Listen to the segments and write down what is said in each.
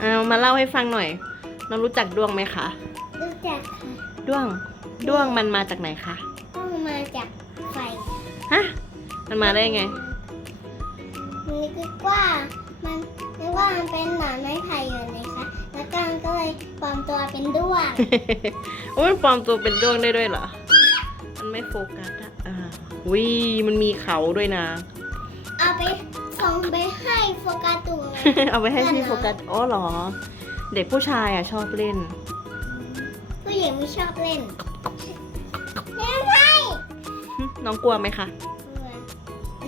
เอามาเล่าให้ฟังหน่อย น้องรู้จักด้วงไหมคะ รู้จักค่ะด้วงด้วงมันมาจากไหนคะ ต้องมาจากไฟฮะ มันมาได้ยังไง นี่คือว่ามันนึกว่ามันเป็นหนอนไม้ไผ่อยู่นะคะ แล้วก็มันก็เลยปลอมตัวเป็นด้วงโอ้ยมันปลอมตัวเป็นด้วงได้ด้วยเหรอ มันไม่โฟกัสอะอ่าวิมันมีเขาด้วยนะ เอาไป ส่งไปให้โฟกัสตัวเอาไปให้นั่นพี่เหรอโฟกัสอ๋อเหรอ เด็กผู้ชายอะชอบเล่น ผู้หญิงไม่ชอบเล่นไม่ใช่น้องกลัวไหมคะ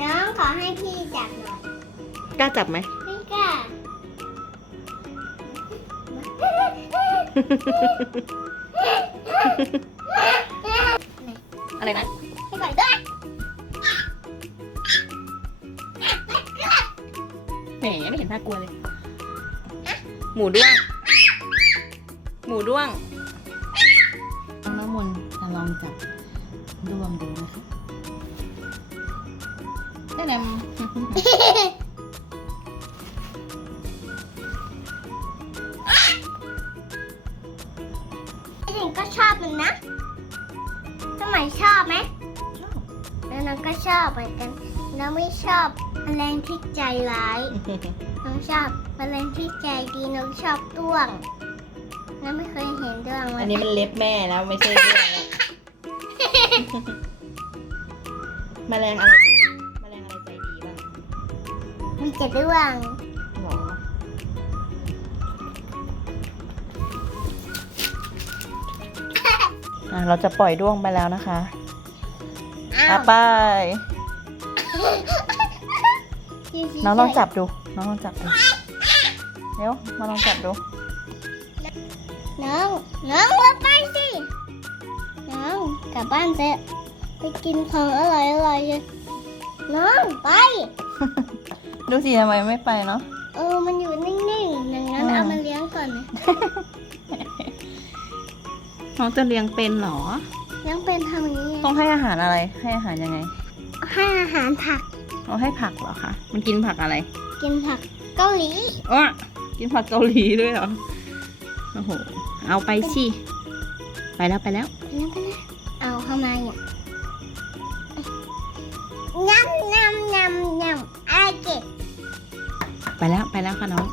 น้องขอให้พี่จับหน่อยกล้าจับไหม ไม่กล้า อะไรนะ ให้ก่อนด้วย แหมไม่เห็นน่ากลัวเลย หมูด้วง หมูด้วง น้องมนต์จะลองจับด้วงดูนะคะได้แนมไอ้หญิงก็ชอบมันนะสมัยชอบไหมแล้วน้องก็ชอบเหมือนกัน น้องไม่ชอบแมลงที่ใจร้าย น้องชอบแมลงที่ใจดีน้องชอบด้วง น้องไม่เคยเห็นด้วงเลอันยนี้มันเล็บแม่แล้วไม่ใช่ด้วงแล้วแมลงอะไรแมลงอะไรใจดีบ้างมีแต่ด้วงหรออะเราจะปล่อยด้วงไปแล้วนะคะอ้าอะว ไป น้องลองจับดู น้องลองจับดูเร็วมาลองจับดู น้อง น้องมาไปสิ น้องกลับบ้านเถอะไปกินของอร่อยอร่อยๆน้องไป ดูสิทำไมไม่ไปเนาะ เออ มันอยู่นิ่งๆ อย่างนั้นอืมเอามาเลี้ยงก่อนนะน้องจะเลี้ยงเป็นเหรอ เลี้ยงเป็นทำอย่างนี้ไงต้องให้อาหารอะไร ให้อาหารยังไง ให้อาหารผักเอาให้ผักเหรอคะ มันกินผักอะไร กินผักเกาหลีอ๋อกินผักเกาหลีด้วยเหรอ โอ้โห เอาไปสิ ไปแล้วไปแล้วไปแล้วไปแล้วเอาเข้ามาเนี่ยยำยำยำยำอะไรเก็บ ไปแล้วไปแล้วค่ะน้อง